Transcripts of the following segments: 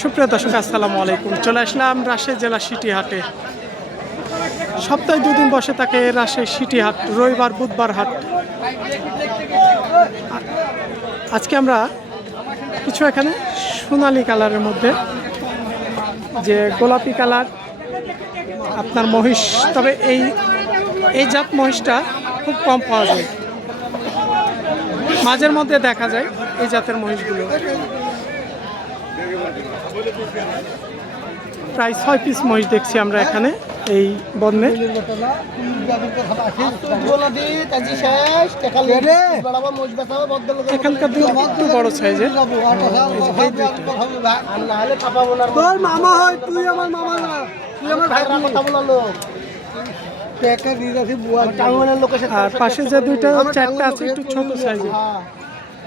সুপ্রিয় দর্শক, আসসালামু আলাইকুম। চলে আসলাম রাজশাহী জেলা সিটি হাটে। সপ্তাহে দুদিন বসে থাকে রাজশাহী সিটি হাট, রবিবার, বুধবার হাট। আজকে আমরা কিছু এখানে সোনালি কালারের মধ্যে, যে গোলাপি কালার, আপনার মহিষ, তবে এই এই জাত মহিষটা খুব কম পাওয়া যায়। মাঝের মধ্যে দেখা যায় এই জাতের মহিষগুলো। প্রায় ছয় পিস মহিষ দেখছি আমরা এখানে এই বন্যে এখানকার একটু বড় সাইজের। তোর মামা হয় তুই আমার মামা না। তুই আমার ভাই সাথে আর পাশে যে দুইটা চারটা আছে একটু ছোট সাইজের।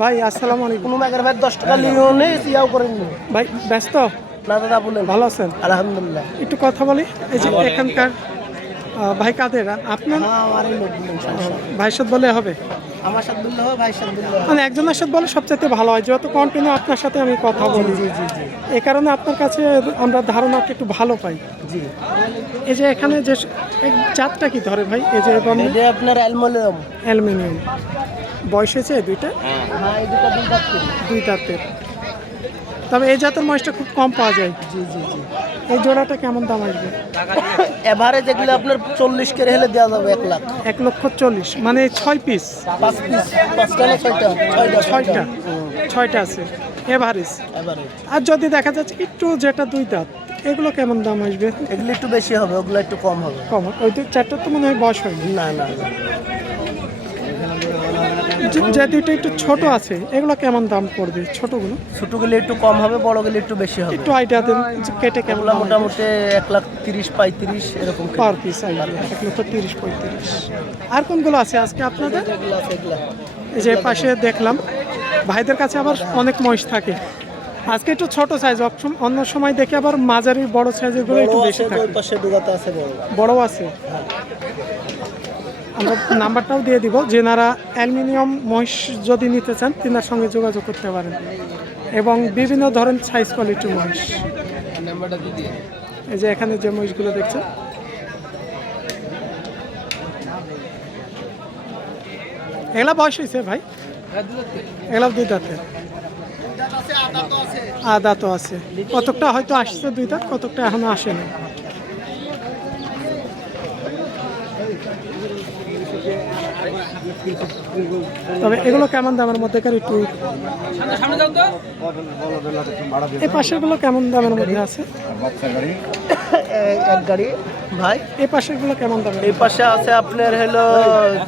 ভাই আসসালামু আলাইকুম। মেঘের ভাই দশ টাকা লিও নে ইয়াও করেন ভাই ব্যস্ত? না দাদা বলেন। ভালো আছেন? আলহামদুলিল্লাহ। একটু কথা বলি। এই যে এখানকার ভাই কাদের? আপনার? হ্যাঁ। ভাইয়ের সাথে বলে হবে? আমার সাথে বললে হবে ভাইয়ের সাথে বললে মানে একজনের সাথে বলে সবচাইতে ভালো হয়। যত কন্টিনিউ আপনার সাথে আমি কথা বলি। জি জি জি। এই কারণে আপনার কাছে আমরা ধারণাটা একটু ভালো পাই। জি। এই যে এখানে যে এক জাতটা কি ধরে ভাই? এই যে এবং এটা আপনার অ্যালমোনিয়াম। অ্যালুমিনিয়াম। বয়স হয়েছে দুইটা? হ্যাঁ। এই দুটো দুই দাঁতের তবে এই জাতের মহিষটা খুব কম পাওয়া যায়। জি জি জি। এই জোড়াটা কেমন দাম আসবে? এভারেজ এগুলো আপনার চল্লিশ কেড়ে হলে দেওয়া যাবে এক লাখ। এক লক্ষ চল্লিশ মানে ছয় পিস পাঁচ পিস পাঁচটা না ছয়টা ছয়টা ছয়টা। ছয়টা আছে এভারেজ এভারেজ আর যদি দেখা যাচ্ছে একটু যেটা দুই দাঁত এগুলো কেমন দাম আসবে? এগুলো একটু বেশি হবে ওগুলো একটু কম হবে। কম ওই তো চারটা তো মনে হয় বয়স হয়নি। না না না। যে- দুইটা একটু ছোট আছে এগুলো কেমন দাম পড়বে? ছোটগুলো? ছোটগুলো একটু কম হবে বড়গুলো একটু বেশি হবে। একটু আইডিয়া দেন যে কেটে কেমন মোটামুটি এক লাখ তিরিশ পঁয়ত্রিশ এরকম পার পিস আইডিয়া এক লক্ষ তিরিশ পঁয়ত্রিশ। আর কোনগুলো আছে আজকে আপনাদের? এই যে পাশে দেখলাম ভাইদের কাছে আবার অনেক মহিষ থাকে। আজকে একটু ছোট সাইজ অন্য সময় দেখে আবার মাঝারি বড় সাইজেরগুলো একটু বেশি থাকে। বড়। বড় আছে? আমরা নাম্বারটাও দিয়ে দিব যেনারা অ্যালুমিনিয়াম মহিষ যদি নিতে চান, তিনার সঙ্গে যোগাযোগ করতে পারেন। এবং বিভিন্ন ধরনের সাইজ কোয়ালিটির মহিষ। এই যে এখানে যে মহিষগুলো দেখছেন। এগুলা বয়স হয়েছে ভাই? এগুলা দুই দাঁতে। আদা তো আছে। কতকটা হয়তো আসছে দুই দাঁত, কতকটা এখনও আসেনি। তবে এগুলো কেমন দামের মধ্যে কার একটু এই পাশেরগুলো কেমন দামের মধ্যে আছে? এক গাড়ি। ভাই এই পাশেরগুলো কেমন দামের এই পাশে আছে আপনার হলো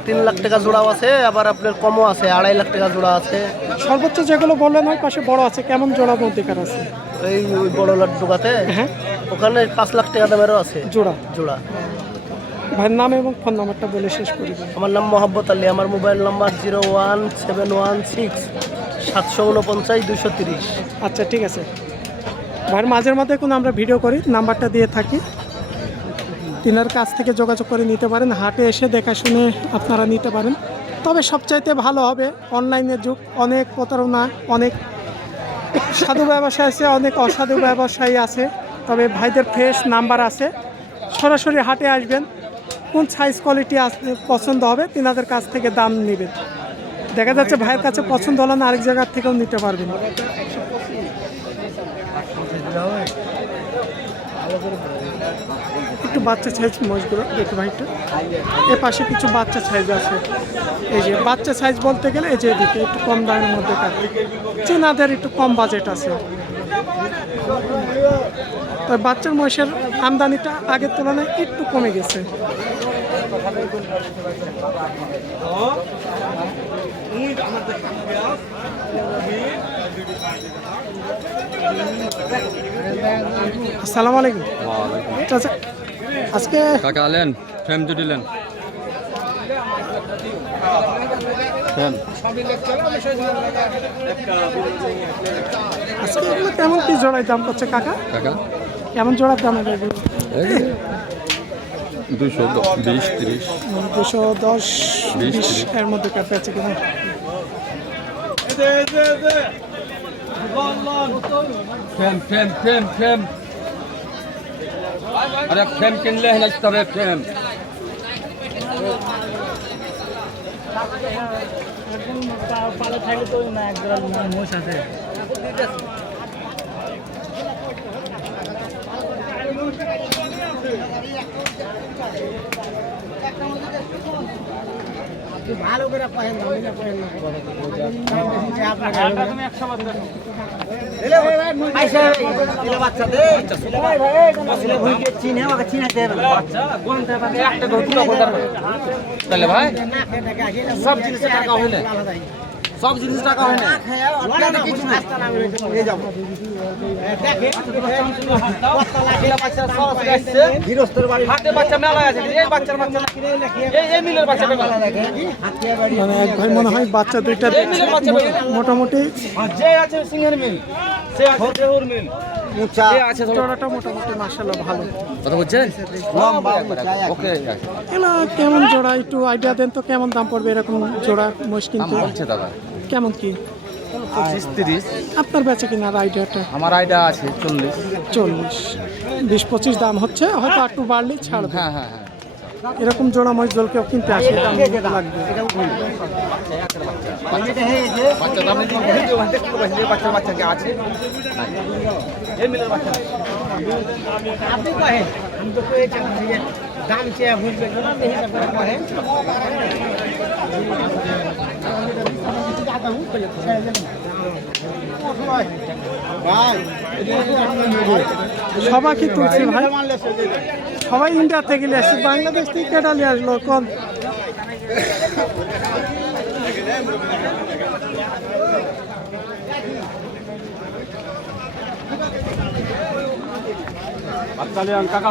তিন লাখ টাকা জোড়াও আছে আবার আপনার কমও আছে আড়াই লাখ টাকা জোড়া আছে। সর্বোচ্চ যেগুলো বললেন ওই পাশে বড় আছে কেমন জোড়া মধ্যেকার আছে? এই ওই বড় লাখ ঢোকাতে? হ্যাঁ। ওখানে পাঁচ লাখ টাকা দামেরও আছে। জোড়া। জোড়া। ভাইয়ের নাম এবং ফোন নাম্বারটা বলে শেষ করি আমার নাম মোহাম্মদ আলী আমার mobile number zero one seven one six সাতশো উনপঞ্চাশ দুশো তিরিশ। আচ্ছা ঠিক আছে। ভাইয়ের মাঝের মধ্যে কোনো আমরা ভিডিও করি নাম্বারটা দিয়ে থাকি। তিনার কাছ থেকে যোগাযোগ করে নিতে পারেন হাটে এসে দেখা শুনে আপনারা নিতে পারেন। তবে সবচাইতে ভালো হবে অনলাইনের যুগ অনেক প্রতারণা অনেক সাধু ব্যবসায় আছে অনেক অসাধু ব্যবসায়ী আছে। তবে ভাইদের ফ্রেশ নাম্বার আছে। সরাসরি হাটে আসবেন কোন সাইজ কোয়ালিটি পছন্দ হবে, তিনাদের কাছ থেকে দাম নেবেন দেখা যাচ্ছে ভাইয়ের কাছে পছন্দ হলে না, আরেক জায়গার থেকেও নিতে পারবেন। একটু বাচ্চা সাইজ মজগুলো দেখো ভাই একটু এ পাশে কিছু বাচ্চা সাইজ আছে। এই যে বাচ্চা সাইজ বলতে গেলে এই যে এদিকে একটু কম দামের মধ্যে কাটে চীনাদের একটু কম বাজেট আছে। তো বাচ্চার মহিষের আমদানিটা আগের তুলনায় একটু কমে গেছে। আসসালামু আলাইকুম। চাচা আজকে কাকা আলেন ফ্রেম দুটি লেন। আজকে এগুলো কেমন কি জোড়ায় দাম করছে কাকা? কাকা? কেমন জোড়ার দাম দুশো বিশ তিরিশ। দুশো দশ বিশ, এর মধ্যে কাছে আছে কিনা? ফ্রেম ফ্রেম ফ্রেম ফ্রেম আরে ফ্রেম কিনলে নাচতে হবে ফ্রেম পালে থাকলে তো না একদম মোষ আছে ভালো করে পড়েন না সব জিনিসে হইলে জিনিস টাকা হয় না বাচ্চা মানে ভাই মনে হয় জোড়াটা মোটামুটি কেমন জোড়া? একটু আইডিয়া দেন তো কেমন দাম পড়বে এরকম জোড়া দাদা। কেমন কি? পঁচিশ তিরিশ। আপনার বেচে কিনার আইডিয়াটা আমার আইডিয়া আছে চল্লিশ। চল্লিশ। বিশ পঁচিশ দাম হচ্ছে হয়তো একটু বাড়লেই ছাড়বে। হ্যাঁ হ্যাঁ হ্যাঁ। এরকম জোড়া মহিষ জল কেউ কিনতে আসে দাম লাগবে। বাচ্চা দাম বাচ্চা বাচ্চাকে আছে। আপনি কহেন আমি তো কয়েছি দাম চেয়ে বুঝবে না এই হিসাব করে কহেন সবাই কি তুলছি ভাই? সবাই ইন্ডিয়া থেকে আসছে বাংলাদেশ থেকে নিয়ে আসলো, কোন? কাকা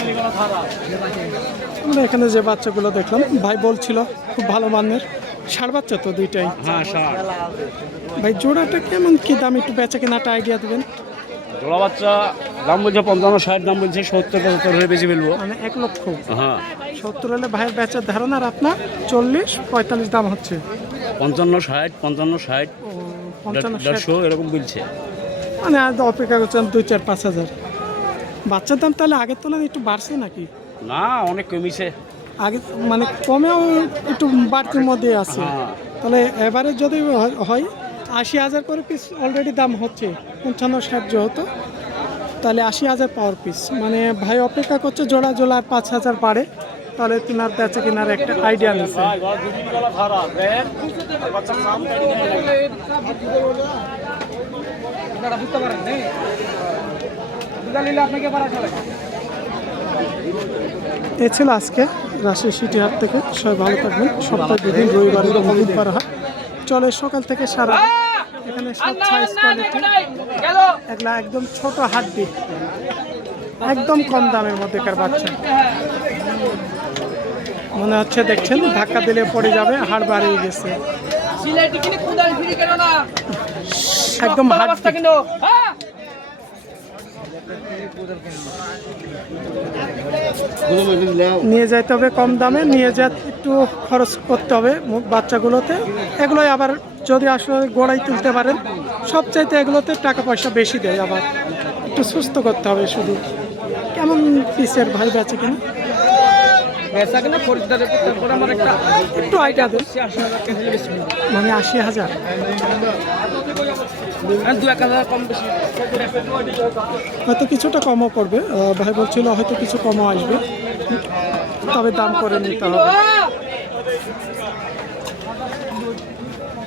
আমরা এখানে যে বাচ্চাগুলো দেখলাম ভাই বলছিল খুব ভালো মানের ষাড় বাচ্চা তো দুইটাই। হ্যাঁ ভাই জোড়াটা কেমন কি দাম একটু বেচা কেনাটা আইডিয়া দেবেন? জোড়া বাচ্চা দাম বলছে পঞ্চান্ন ষাট দাম বলছে সত্তর পঁচাত্তর হয়ে বেশি ফেলব। মানে এক লক্ষ। হ্যাঁ। সত্তর হলে ভাইয়ের বেচার ধারণা আর আপনার চল্লিশ পঁয়তাল্লিশ দাম হচ্ছে। পঞ্চান্ন ষাট পঞ্চান্ন ষাট পঞ্চান্ন। দেড়শো এরকম বলছে। মানে অপেক্ষা করছেন দুই চার পাঁচ হাজার। বাচ্চার দাম তাহলে আগের তুলনায় একটু বাড়ছে নাকি? না অনেক কমিছে। আগে মানে কমেও একটু বাড়তির মধ্যে আছে। হ্যাঁ। তাহলে এবারে যদি হয়- আশি হাজার করে পিস অলরেডি দাম হচ্ছে পঞ্চান্ন ষাট যেহেতু তাহলে আশি হাজার পাওয়ার পিস মানে ভাই অপেক্ষা করছে জোড়া জোড়া আর পাঁচ হাজার বাড়ে তাহলে তিনার বেচা কিনার একটা আইডিয়া নিচ্ছে এ ছিল আজকে রাজশাহী সিটি হাট থেকে। সবাই ভালো থাকবেন। সপ্তাহে দুদিন রবিবার এবং বুধবার হাট চলে সকাল থেকে সারা এখানে সব সাইজ কোয়ালিটি এগুলা একদম ছোট হাট হাড্ডি একদম কম দামের মধ্যেকার বাচ্চা। মনে হচ্ছে দেখছেন ধাক্কা দিলে পড়ে যাবে হাড় বাড়িয়ে গেছে। একদম হ্যাঁ নিয়ে যাইতে হবে কম দামে, নিয়ে যা একটু খরচ করতে হবে বাচ্চাগুলোতে। এগুলোই আবার যদি আসলে গোড়াই তুলতে পারেন, সবচাইতে এগুলোতে টাকা পয়সা বেশি দেয় আবার। একটু সুস্থ করতে হবে শুধু। কেমন পিসের ভাই বেচে কিনা? বেচা কিনা খরিদ্দারের তারপর আমার একটা একটু আইডিয়া দেন। মানে আশি হাজার? দু এক হাজার কম বেশি। হয়তো কিছুটা কমও করবে। ভাই বলছিল হয়তো কিছু কমও আসবে। তবে দাম করে নিতে হবে।